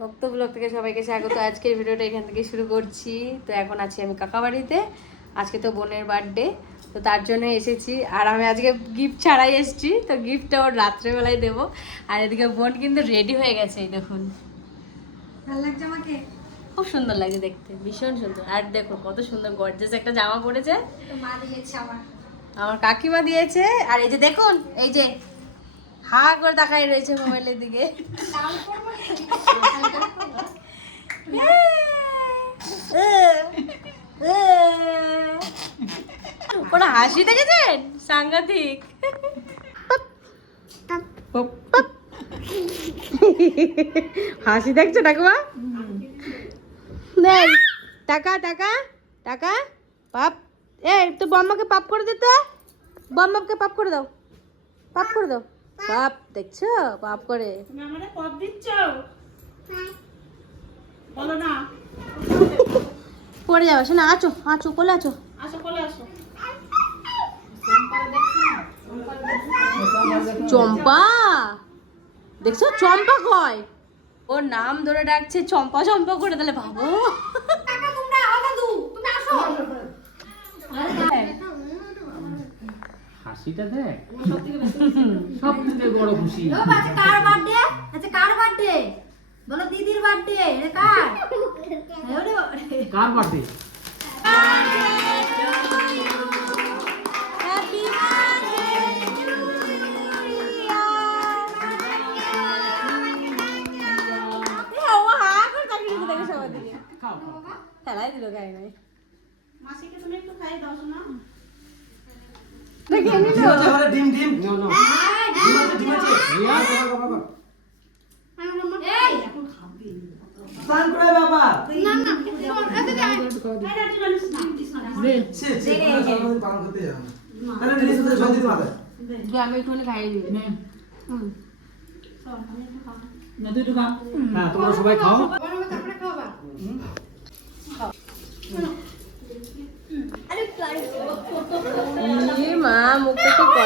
ভক্ত ব্লগ থেকে সবাইকে স্বাগত। আজকের ভিডিওটা এখান থেকে শুরু করছি। তো এখন আছি আমি কাকা বাড়িতে। আজকে তো বোনের বার্থডে, তো তার জন্য এসেছি। আর আমি আজকে গিফট ছাড়াই এসেছি, তো গিফটটা ওর রাত্রেবেলায় দেবো। আর এদিকে বোন কিন্তু রেডি হয়ে গেছে, এই দেখুন। ভালো লাগছে আমাকে? খুব সুন্দর লাগে দেখতে, ভীষণ সুন্দর। আর দেখো কত সুন্দর গর্জিয়াস একটা জামা পরেছে। মা দিয়েছে আমার কাকিমা দিয়েছে। আর এই যে দেখুন, এই যে হা করে তাকাই রয়েছে মোবাইলের দিকে। ওরা হাসি দেখেছেন, সাংঘাতিক। হাসি দেখছো ঠাকুমা? দেখ টাকা টাকা টাকা পাপ। এই তো বম্মাকে পাপ করে দে, তো বম্মাকে পাপ করে দাও, পাপ করে দাও। পাপ দেখছো, পাপ করে। তুমি আমাদের পপ দিচ্ছ? বলো না। পড়ে যাবে শোনা। আছো আছো, কোলে আছো। আসো কোলে আসো। চম্পা দেখছো, চম্পা কয়। ওর নাম ধরে ডাকছে চম্পা চম্পা করে, তাহলে ভাবো। তোমরা দাদু তুমি আসো। হাসিটা দেখ, সব থেকে বড় খুশি। ও বাচ্চা কার বার্থডে? আচ্ছা কার বার্থডে? বলো দিদির বার্থডে। এটা কার? ওরে কার birthday? Happy birthday to Riya. ও হা করে তাকিয়ে দেখে সবার দিকে। খাও খাও। খেলাই দিল গায়ে গায়ে। মাসিকে তুমি একটু খাইয়ে দাও শোনা। দেখি এমনি ডিম আছে ঘরে, ডিম ডিম। নাও নাও। ডিম আছে, ডিম আছে। রিয়া বাবা। এই স্নান করে বাবা। না না সে পান করতে যাও। তাহলে নিয়ে এসে জল দিতে মাথায়। আমি একটুখানি খাইয়ে দিই। না তুই একটু খা। হ্যাঁ তোমরা সবাই খাও। তারপরে খাওয়া। ই মা, মুখটা কি করে।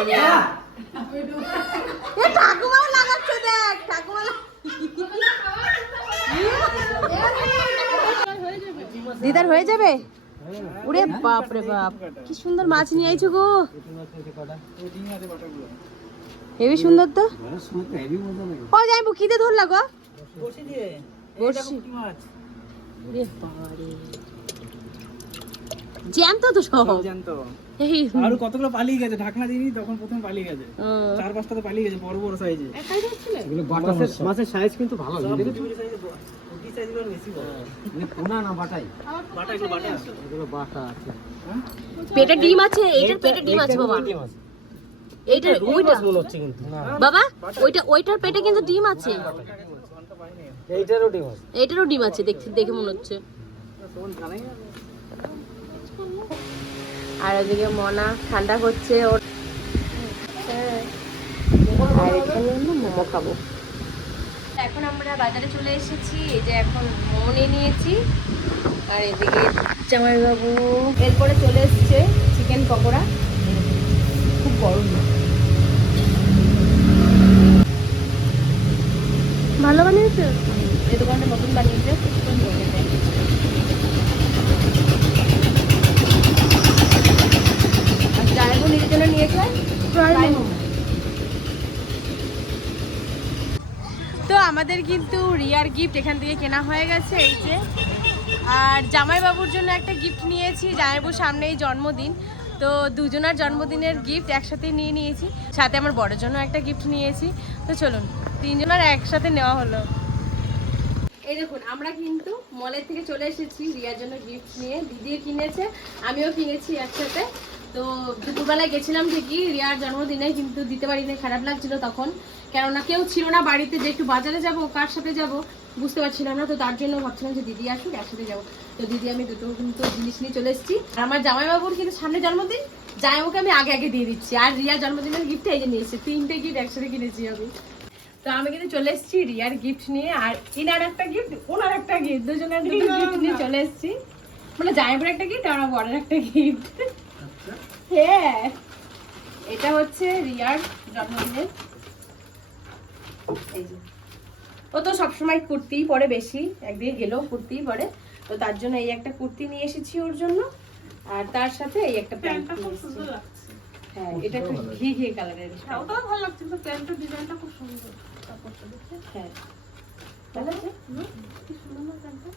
এ ঠাকুমা লাগাচ্ছে, দেখ ঠাকুমা। দিদার হয়ে যাবে? ওরে বাপ রে বাপ, কি সুন্দর মাছ নিয়ে আইছো গো। হেবি সুন্দর তো। ও যাইবো, কিতে ধরলা গো? বসি দিয়ে। বড়শি। মাছ। ওরে বাবা রে, জ্যান্ত তো সব। জানতো। এই আর কতগুলো পালিয়ে গেছে, ঢাকনা দিইনি তখন প্রথম পালিয়ে গেছে। ও, 4-5টা তো পালিয়ে গেছে, বড় বড় সাইজে। একাই ধরছিলে? এগুলো বাটা মাছের সাইজ কিন্তু ভালো। দেখেছো? এই সাইজগুলো বেশি বড়। মানে পোনা না বাটাই? বাটা, এগুলো বাটা আছে। এগুলো বাটা আছে। পেটে ডিম আছে, এইটার পেটে ডিম আছে বাবা। এইটার ওইটা মনে হচ্ছে কিন্তু। না। বাবা, ওইটার পেটে কিন্তু ডিম আছে। এইটারও ডিম আছে। এইটারও ডিম আছে, দেখে মনে হচ্ছে। আর ওদিকে মনা ঠান্ডা করছে ওর। আর এখানে আমরা মোমো খাবো। এখন আমরা বাজারে চলে এসেছি। এই যে এখন মোমো নিয়ে নিয়েছি। আর এদিকে জামাইবাবু এরপরে চলে এসছে চিকেন পকোড়া। খুব গরম, ভালো বানিয়েছে। এই দোকানটা নতুন বানিয়েছে, খুব সুন্দর খেতে। আর জামাইবাবু নিজের জন্য নিয়েছে ফ্রাই মোমো। তো আমাদের কিন্তু রিয়ার গিফট এখান থেকে কেনা হয়ে গেছে, এই যে। আর জামাইবাবুর জন্য একটা গিফট নিয়েছি। জামাইবাবুর সামনেই জন্মদিন, তো দুজনের জন্মদিনের গিফট একসাথে নিয়ে নিয়েছি। সাথে আমার বড়ের জন্য একটা গিফট নিয়েছি। তো চলুন, তিনজনের একসাথে নেওয়া হলো। এই দেখুন, আমরা কিন্তু মলের থেকে চলে এসেছি রিয়ার জন্য গিফট নিয়ে। দিদিও কিনেছে, আমিও কিনেছি একসাথে। তো দুপুরবেলায় গেছিলাম ঠিকই রিয়ার জন্মদিনে, কিন্তু দিতে পারিনি, খারাপ লাগছিল তখন। কেননা কেউ ছিল না বাড়িতে, যে একটু বাজারে যাব, কার সাথে যাব বুঝতে পারছিলাম না। তো তার জন্য ভাবছিলাম যে দিদি আসুক, একসাথে যাবো। তো দিদি আমি দুটো কিন্তু জিনিস নিয়ে চলে এসেছি। আর আমার জামাইবাবুর কিন্তু সামনে জন্মদিন, জামাইবাবুকে আমি আগে আগে দিয়ে দিচ্ছি। আর রিয়ার জন্মদিনের গিফট এই যে নিয়েছি, 3টে গিফট একসাথে কিনেছি আমি। তো আমি কিন্তু চলে এসেছি রিয়ার গিফট নিয়ে। আর ইনার একটা গিফট, ওনার একটা গিফট, দুজনের দুটো গিফট নিয়ে চলে এসেছি। মানে জামাইবাবুর একটা গিফট আর আমার বড়ের একটা গিফট। হ্যাঁ, এটা হচ্ছে রিয়ার জন্মদিনের। এই যে ও তো সবসময় কুর্তিই পরে, বেশি একদিকে গেলেও কুর্তিই পরে, তো তার জন্য এই একটা কুর্তি নিয়ে এসেছি ওর জন্য, আর তার সাথে এই একটা প্যান্ট প্যান্টটা নিয়ে খুব এসেছি। সুন্দর লাগছে। হ্যাঁ, এটা একটু ঘি ঘি কালারের। হ্যাঁ, ওটাও ভালো লাগছে, কিন্তু প্যান্টের ডিজাইনটা খুব সুন্দর। কাপড়টা দেখে হ্যাঁ, ভালো আছে? কি সুন্দর না প্যান্টটা।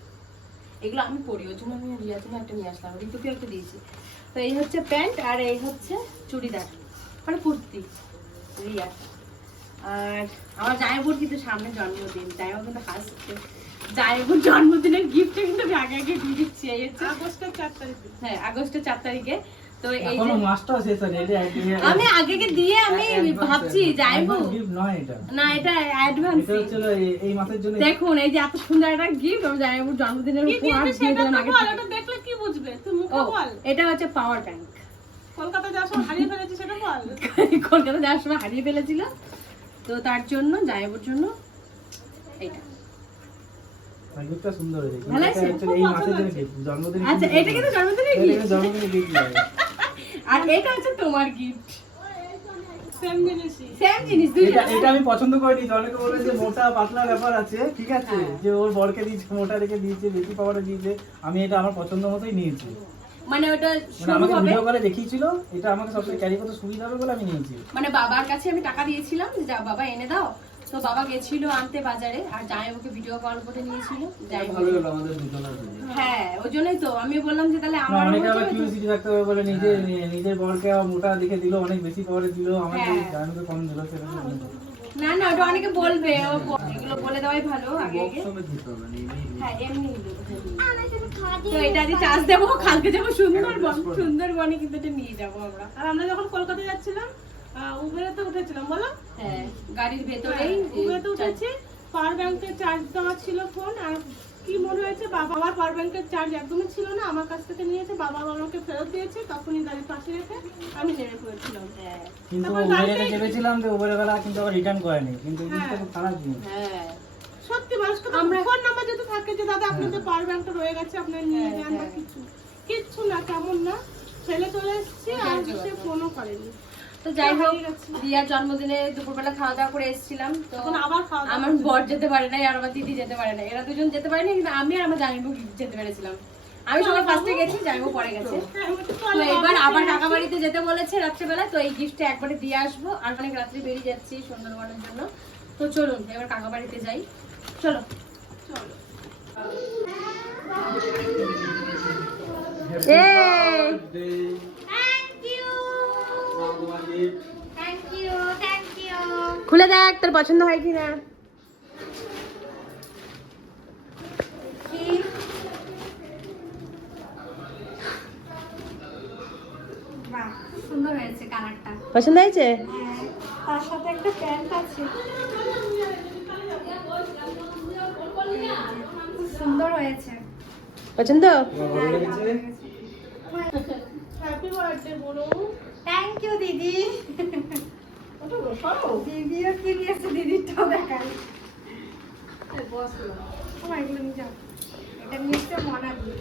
এগুলো আমি পরি, ওর জন্য আমি রিয়ার জন্য একটা নিয়ে আসলাম, ঋতুকে একটা দিয়েছি। তো এই হচ্ছে প্যান্ট আর এই হচ্ছে চুড়িদার, মানে কুর্তি রিয়া। আর আমার জামাইবুর কিন্তু সামনে জন্মদিন, জামাইবু কিন্তু হাসছে। জামাইবুর জন্মদিনের গিফটটা কিন্তু আমি আগে আগে দিয়ে দিচ্ছি। এই হচ্ছে আগস্টের 4 তারিখে। হ্যাঁ, আগস্টের 4 তারিখে। তো এই যে এখনো মাসটাও শেষ হয়নি, এটা আমি আগে আগে দিয়ে আমি ভাবছি জামাইবু, গিফট নয় এটা, না এটা অ্যাডভান্স। এটা হচ্ছে এই মাসের জন্য। দেখুন এই যে এত সুন্দর একটা গিফট আমি জামাইবুর জন্মদিনের কি উপহার দিয়েছে দিয়ে সেটা দিলাম তো আগে বল, থেকে। ওটা দেখলে কি বুঝবে? তুই ও, মুখে বল। এটা হচ্ছে পাওয়ার ব্যাংক। কলকাতা যাওয়ার সময় হারিয়ে ফেলেছি সেটা বল। কলকাতা যাওয়ার সময় হারিয়ে ফেলেছিল, তো তার জন্য জামাইবুর জন্য এটা। গিফটটা সুন্দর হয়েছে, ভালো আছে? এই মাসের জন্য gift, জন্মদিনে আচ্ছা, এটা কিন্তু জন্মদিনের এটা গিফট, জন্মদিনে গিফট লাগে। আর এটা হচ্ছে তোমার গিফট। সেম জিনিসই। সেম জিনিস দুইটা। এটা আমি পছন্দ করিনি, অনেকে বলে যে মোটা পাতলা ব্যাপার আছে, ঠিক আছে, হ্যাঁ। যে ওর বরকে দিয়েছে মোটা রেখে দিয়েছে, বেশি পাওয়ারে দিয়েছে, আমি এটা আমার পছন্দ মতোই নিয়েছি। মানে ওটা মানে শুরু আমাকে হবে, ভিডিও করে দেখিয়েছিল, এটা আমাকে সবসময় ক্যারি করতে সুবিধা হবে বলে আমি নিয়েছি। মানে বাবার কাছে আমি টাকা দিয়েছিলাম যে যা বাবা এনে দাও, তো বাবা গেছিল আনতে বাজারে, আর জামাইবাবুকে ভিডিও কল করে নিয়েছিল জামাইবাবু। ভালো হলো আমাদের দুজনের জন্য। হ্যাঁ, ওই জন্যই তো আমি বললাম যে তাহলে না, আমার অনেকে আবার কিউরিওসিটি রাখতে হবে বলে নিজের বরকে আবার মোটা দেখে দিল, অনেক বেশি পাওয়ারে দিল, আমাকে হ্যাঁ। জানাতে কম দিল, সেটা তো বলবো। না না, ওটা অনেকে বলবে, এগুলো বলে দেওয়াই ভালো আগে আগে। সমেত দিতে হবে না, হ্যাঁ, এমনি তো এটা দিয়ে চার্জ দেবো, কালকে যাবো সুন্দরবন, সুন্দরবনে কিন্তু এটা নিয়ে যাবো আমরা। আর আমরা যখন কলকাতা যাচ্ছিলাম, উবেরেতে উঠেছিলাম, বলো? হ্যাঁ, গাড়ির ভেতরেই উবেরেতে উঠেছি, পাওয়ার ব্যাংকের চার্জ দেওয়া ছিল ফোন, আর কি মনে হয়েছে বাবার পাওয়ার ব্যাংকের চার্জ একদমই ছিল না, আমার কাছ থেকে নিয়েছে, বাবা আমাকে ফেরত দিয়েছে, তখনই গাড়ির পাশে রেখে আমি নেমে পড়েছিলাম। হ্যাঁ কিন্তু তারপর উবেরে গাড়িতে- ভেবেছিলাম যে উবেরে বেলা কিন্তু আবার রিটার্ন করেনি, কিন্তু এই জিনিসটা খুব খারাপ জিনিস। হ্যাঁ, সত্যি মানুষকে আমরা ফোন নাম্বার যদি থাকে যে দাদা আপনাদের পাওয়ার ব্যাংকটা রয়ে গেছে, আপনারা নিয়ে হ্যাঁ, যান বা হ্যাঁ। কিচ্ছু না, কেমন না ছেলে চলে এসেছি আর সে ফোনও করেনি। তো যাই হোক, হারিয়ে গেছে। রিয়ার জন্মদিনে দুপুরবেলা খাওয়া দাওয়া করে এসেছিলাম, তো তখন আবার খাওয়া দাওয়া আমার বর যেতে পারে নাই আর আমার দিদি যেতে পারে না, এরা দুজন যেতে পারেনি, কিন্তু আমি আর আমার জামাইবু যেতে পেরেছিলাম। আমি সবার ফার্স্টে গেছি, জামাইবু পরে গেছে। হ্যাঁ, ওটা তো তো আলাদা এবার ব্যাপার। আবার কাকা বাড়িতে যেতে বলেছে রাত্রেবেলা, তো এই গিফটটা একবারে দিয়ে আসবো, আর অনেক রাত্রে বেরিয়ে যাচ্ছি সুন্দরবনের জন্য। তো চলুন এবার কাকা বাড়িতে যাই, চলো। চলো। খুলে দেখ তোর পছন্দ হয় কি না। বাহ, সুন্দর হয়েছে কালারটা। পছন্দ হয়েছে? হ্যাঁ, তার সাথে একটা প্যান্ট আছে, খুব সুন্দর হয়েছে। পছন্দ? হ্যাপি বার্থডে বলো। থ্যাংক ইউ দিদি। ওটা বসাও। দিদিও কি নিয়েছে, দিদিরটাও দেখাই। তোমার এগুলো নিয়ে যাও, এটা নিয়েছে মনাদি,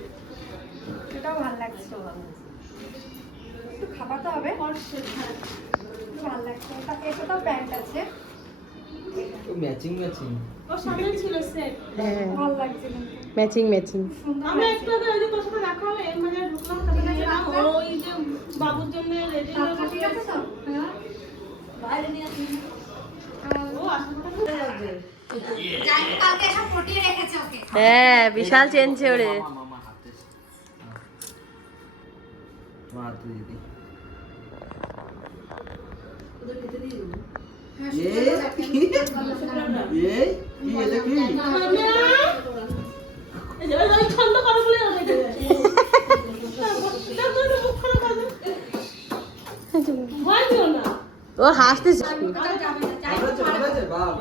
এটাও ভালো লাগছে, একটু খাপাতে হবে, একটু ভালো লাগছে। এটাতেও প্যান্ট আছে, ম্যাচিং ম্যাচিং। ওর সামনে ছিল সেট। হ্যাঁ, ভালো লাগছে কিন্তু ম্যাচিং ম্যাচিং। সুন্দর আমি লাগছে। একটু আগে ওই যে তোর সাথে দেখা হলো এর মাঝে ঢুকলাম, তারপরে দেখলাম ওই যে বাবুর জন্য রেডি হয়ে আচ্ছা, ঠিক আছে তো? হ্যাঁ। ও আসলে যাই হোক, কালকে এসব পটিয়ে রেখেছে ওকে। হ্যাঁ, বিশাল চেনছে ওরে। মামা হাতে মা তুই দিদি এই কি এটা কি এই যে ওই ছন্দ করে বলে দেখে তারপরে মুখ করে কাঁদে। ভয় দিও না। ও হাসতেছে।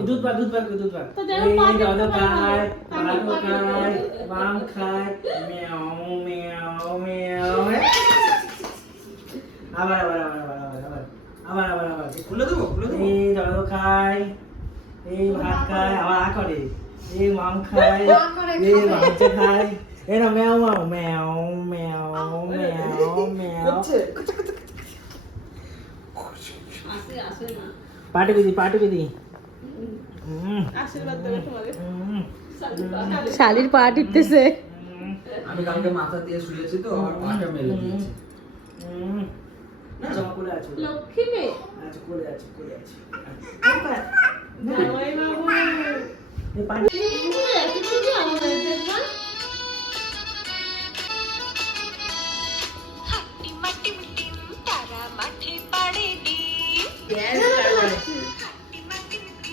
দুধ পা তো যাই হোক, পা দিতে দাদা পারবে না। খায় দাদা খায় মাম খায় মিয়াও মিয়াও মিয়াও আবার খুলে দেবো এই দাদা খায় এই ভাত খায় আবার আ করে এই মাম খায় এই মাংস খায় এই না ম্যাও ম্যাও ম্যাও ম্যাও ম্যাও পাটি বিধি আশীর্বাদ দেবে তোমাদের। শালির পা টিপতেছে। আমি কালকে মাথা দিয়ে শুয়েছি তো আমার পাটা মেলে দিয়েছে। কোলে আছো, লক্ষ্মী মেয়ে আছো, কোলে আছো, কোলে আছো। জামাই বাবু এই পানি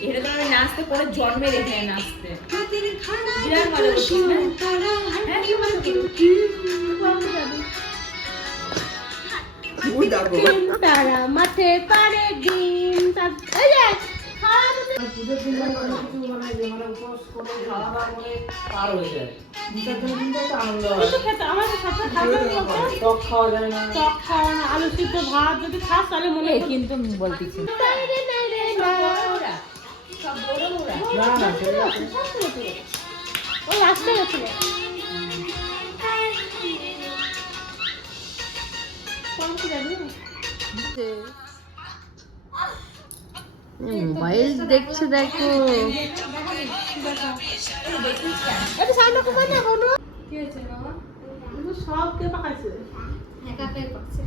এটা তো আমি নাচতে পরে জন্মে দেখে নাচতে বিরাট মজা করছি ওই দেখো তারা মাঠে পাড়ে ডিম এই যে পুজোর দিন মানে কোনো কিছু মানে যে মানে উপোস করে খাওয়া দাওয়া করে পার হয়ে যায়। বিসর্জনের দিনটা একটা আনন্দ হয়। কিছু খেতে আমার সাথে খাবে টক খাওয়া যায় না। টক খাওয়া না, আলু সিদ্ধ ভাত যদি খাস তাহলে মনে হয় কিন্তু বলতেছি না না সেটা ও লাস্টে গেছিল কোন কি জানি মোবাইল দেখছে দেখো। এটা সামনে কোথায় না কোনো কি হয়েছে বাবা? সব কে পাকাইছে একা একাই করছে।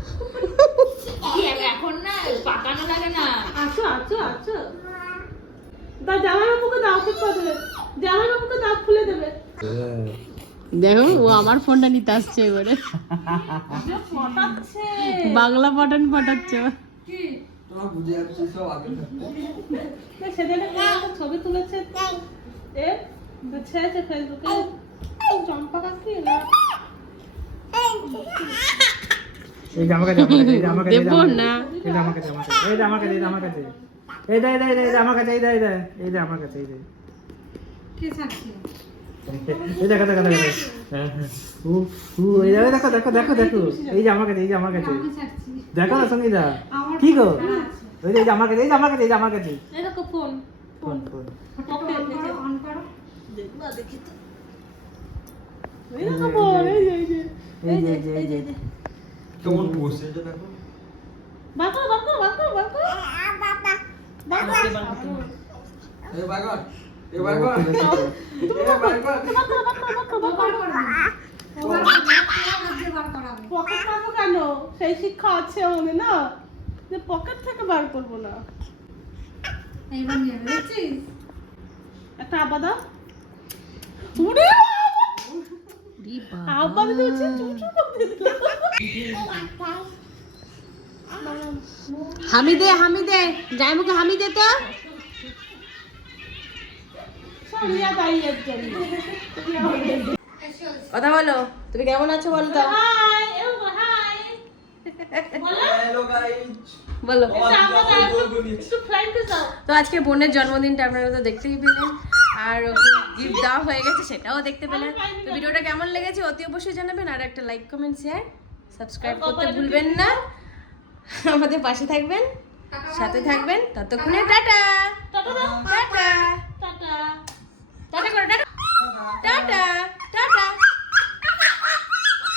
এখন না পাকানো লাগে না আছো আছো আছো দা জামাই বাবুকে দাও ঠিক করে দেবে, জামাই বাবুকে দাও খুলে দেবে। দেখো ও আমার ফোনটা নিতে আসছে এবারে, যে ফটাচ্ছে বাংলা পাঠান পাঠাচ্ছে। তোমার বুঝে যাচ্ছে সব আগে থাকতে। সেদিন একটা ছবি তুলেছে এ ছেড়েছে ফেসবুকে চম্পা কাকি না এই যে আমাকে এই যে আমাকে দেবো না। এই যে আমাকে এই যে আমাকে এই যে আমাকে এই যে এই যে আমাকে এই যে এই যে আমাকে এই যে কে ছাড়ছে? এই দেখো দেখো দেখো এই যে দেখো দেখো দেখো দেখো এই যে আমাকে এই যে আমাকে আমি ছাড়ছি। দেখো না সঙ্গীতা আমার কি গো ফোনটা আছে। ওই যে এই যে আমাকে এই যে আমাকে এই যে আমাকে এই দেখো ফোন ফোন ফোন পকেটে অন করো, অন করো। দেখবা দেখি তো এই দেখো ফোন এই যে এই যে এই যে কেমন বসে যে দেখো বাকো বাকো বাকো বাকো এ বাগর এ বাগর এ বাগর ওভার করবে না। ওভার করবে না, হাত দিয়ে বার করাবে। পকেট পাবো কেন? সেই শিক্ষা আছে মনে না যে পকেট থেকে বার করবো না। এইবার নিয়ে নেবে, দেখছিস? একটা আব্বা দাও। উড়ে আব্বা দিতে হচ্ছে চুচু করে দিল। হামিদে হামিদে যাই মুখে হামিদে তো। সরিয়া দাঁড়িয়ে জন্য কথা বলো, তুমি কেমন আছো বলো তো। হাই হাই বলো হ্যালো গাইস বলো। একটু ফ্লাইটে যাও। তো আজকে বোনের জন্মদিনটা আপনারা তো দেখতেই পেলেন, আর ওকে গিফট দেওয়া হয়ে গেছে সেটাও দেখতে পেলেন। তো ভিডিওটা কেমন লেগেছে অতি অবশ্যই জানাবেন, আর একটা লাইক কমেন্ট শেয়ার সাবস্ক্রাইব করতে ভুলবেন না। আমাদের পাশে থাকবেন, সাথে থাকবেন, ততক্ষণে টাটা টাটা দাও। টাটা টাটা টাটা করো টাটা টাটা টাটা